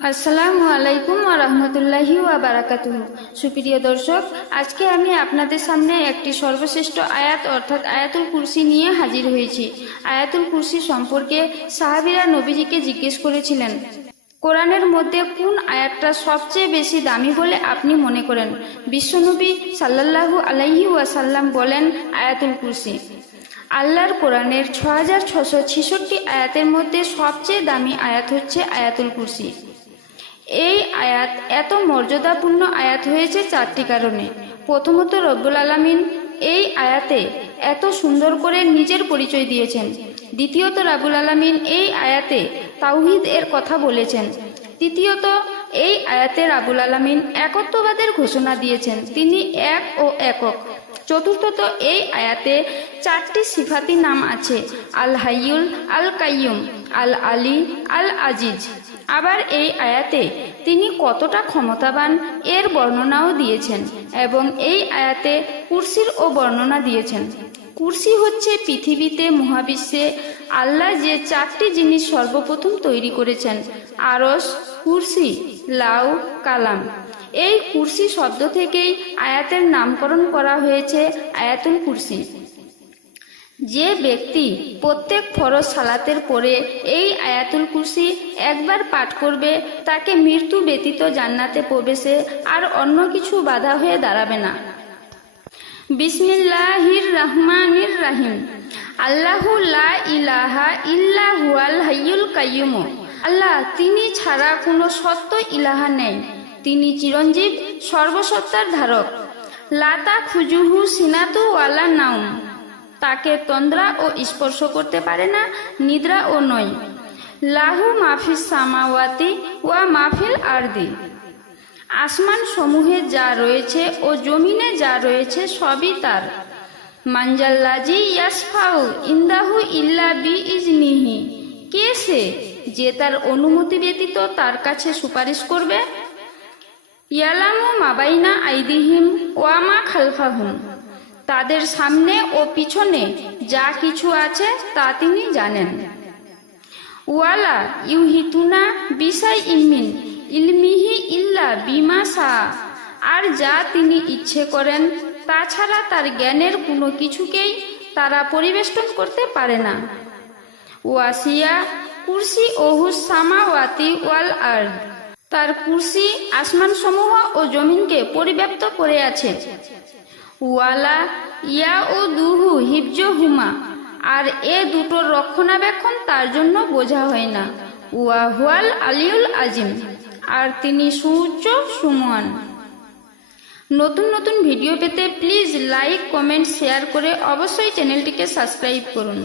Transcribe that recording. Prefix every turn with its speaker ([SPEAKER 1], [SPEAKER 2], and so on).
[SPEAKER 1] আসসালামু আলাইকুম ওয়া রাহমাতুল্লাহি ওয়া বারাকাতুহু। সুপ্রিয় দর্শক, আজকে আমি আপনাদের সামনে একটি সর্বশ্রেষ্ঠ আয়াত, অর্থাৎ আয়াতুল কুরসি নিয়ে হাজির হয়েছি। আয়াতুল কুরসি সম্পর্কে সাহাবীরা নবীজিকে জিজ্ঞেস করেছিলেন, কোরআনের মধ্যে কোন আয়াতটা সবচেয়ে বেশি দামি বলে আপনি মনে করেন? বিশ্বনবী সাল্লাল্লাহু আলাইহি ওয়াসাল্লাম বলেন, আয়াতুল কুরসি। আল্লাহর কোরআনের ছ হাজার ছশো ছেষট্টি আয়াতের মধ্যে সবচেয়ে দামি আয়াত হচ্ছে আয়াতুল কুরসি। এই আয়াত এত মর্যাদাপূর্ণ আয়াত হয়েছে চারটি কারণে। প্রথমত রব্বুল আলামিন এই আয়াতে এত সুন্দর করে নিজের পরিচয় দিয়েছেন। দ্বিতীয়ত রাবুল আলামিন এই আয়াতে তাওহিদ এর কথা বলেছেন। তৃতীয়ত এই আয়াতে রাবুল আলামিন একত্ববাদের ঘোষণা দিয়েছেন, তিনি এক ও একক। চতুর্থত এই আয়াতে চারটি সিফাতি নাম আছে, আল হাইয়ুল, আল কাইয়ুম, আল আলী, আল আজিজ। আবার এই আয়াতে তিনি কতটা ক্ষমতাবান এর বর্ণনাও দিয়েছেন এবং এই আয়াতে কুরসির ও বর্ণনা দিয়েছেন। কুরসি হচ্ছে পৃথিবীতে মহাবিশ্বে আল্লাহ যে চারটি জিনিস সর্বপ্রথম তৈরি করেছেন আরস কুরসি, লাউ, কালাম। এই কুরসি শব্দ থেকেই আয়াতের নামকরণ করা হয়েছে আয়াতুল কুরসি। যে ব্যক্তি প্রত্যেক ফরজ সালাতের পরে এই আয়াতুল কুরসি একবার পাঠ করবে, তাকে মৃত্যু ব্যতীত জান্নাতে প্রবেশে আর অন্য কিছু বাধা হয়ে দাঁড়াবে না। বিসমিল্লাহির রহমানির রাহিম। আল্লাহু লা ইলাহা ইল্লা হুয়াল হাইয়ুল কাইয়ুম। আল্লাহ, তিনি ছাড়া কোনো সত্য ইলাহা নেই। তিনি চিরঞ্জীব, সর্বসত্তার ধারক। লাতা খুজুহু সিনাতু ওয়ালা নাউম তাকে তন্দ্রা ও স্পর্শ করতে পারে না, নিদ্রা ও নয়। লাহু মাফিস সামাওয়াতি ওয়া মাফিল আরদি। আসমান সমূহে যা রয়েছে ও জমিনে যা রয়েছে সবই তার। মানজাল্লাজি ইয়াসফাউ ইন্দাহু ইল্লা বি ইজনিহি কে সে যে তার অনুমতি ব্যতীত তার কাছে সুপারিশ করবে? ইয়ালামু মাবাইনা আইদিহিম ওয়ামা খালফাহুম। তাদের সামনে ও পিছনে যা কিছু আছে তা তিনি জানেন। ওয়ালা ইউহিতুনা বিসাই ইমিন ইলমিহি ইল্লা বিমা সা আর যা তিনি ইচ্ছে করেন, তাছাড়া তার জ্ঞানের কোনো কিছুকেই তারা পরিবেষ্টন করতে পারে না। ওয়াসিয়া, কুরসি ওহুস সামাওয়াতি ওয়াল আর্দ। তার কুরসি আসমানসমূহ ও জমিনকে পরিব্যাপ্ত করে আছে। ওয়ালা ইয়া ও দুহু হিবজ হুমা আর এ দুটো রক্ষণাবেক্ষণ তার জন্য বোঝা হয় না। ওয়া হুয়াল আলিউল আজিম। আর তিনি সুউচ্চ সুমহান নতুন নতুন ভিডিও পেতে প্লিজ লাইক, কমেন্ট, শেয়ার করে অবশ্যই চ্যানেলটিকে সাবস্ক্রাইব করুন।